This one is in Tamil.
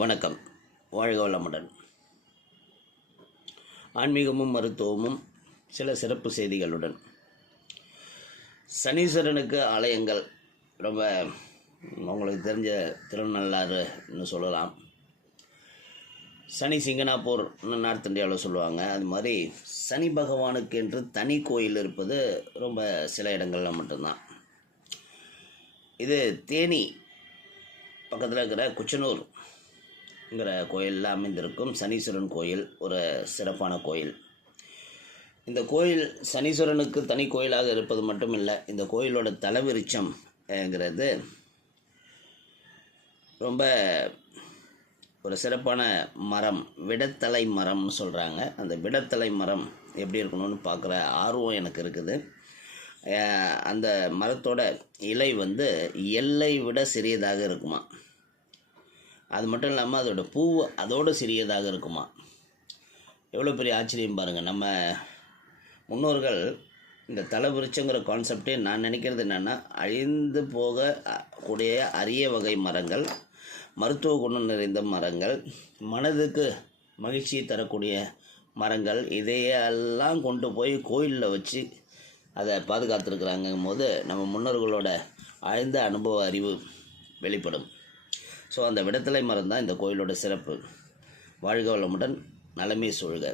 வணக்கம். வாழ்க வளமுடன். ஆன்மீகமும் மருத்துவமும் சில சிறப்பு செய்திகளுடன். சனீஸ்வரனுக்கு ஆலயங்கள் ரொம்ப உங்களுக்கு தெரிஞ்ச திருநள்ளாறுன்னு சொல்லலாம். சனி சிங்கனாப்பூர்னு நார்த் இந்தியாவில் சொல்லுவாங்க. அது மாதிரி சனி பகவானுக்கு என்று தனி கோயில் இருப்பது ரொம்ப சில இடங்களில் மட்டும்தான். இது தேனி பக்கத்தில் இருக்கிற குச்சனூர்ங்கிற கோயிலில் அமைந்திருக்கும் சனீஸ்வரன் கோயில் ஒரு சிறப்பான கோயில். இந்த கோயில் சனீஸ்வரனுக்கு தனி கோயிலாக இருப்பது மட்டும் இல்லை, இந்த கோயிலோட தலவிருட்சம்ங்கிறது ரொம்ப ஒரு சிறப்பான மரம், விடத்தலை மரம்னு சொல்கிறாங்க. அந்த விடத்தலை மரம் எப்படி இருக்கணும்னு பார்க்குற ஆர்வம் எனக்கு இருக்குது. அந்த மரத்தோட இலை எல்லை விட சிறியதாக இருக்குமா. அது மட்டும் இல்லாமல் அதோட பூ அதோடு சிறியதாக இருக்குமா. எவ்வளோ பெரிய ஆச்சரியம் பாருங்கள். நம்ம முன்னோர்கள் இந்த தலவிருட்சங்கிற கான்செப்டே நான் நினைக்கிறது என்னென்னா, அழிந்து போக கூடிய அரிய வகை மரங்கள், மருத்துவ குணம் நிறைந்த மரங்கள், மனதுக்கு மகிழ்ச்சியை தரக்கூடிய மரங்கள், இதையெல்லாம் கொண்டு போய் கோயிலில் வச்சு அதை பாதுகாத்துருக்குறாங்கும் போது நம்ம முன்னோர்களோட ஆழ்ந்த அனுபவ அறிவு வெளிப்படும். ஸோ அந்த விடத்தலை மரம் தான் இந்த கோயிலோட சிறப்பு. வாழ்க வளமுடன், நலமே சூழ்க.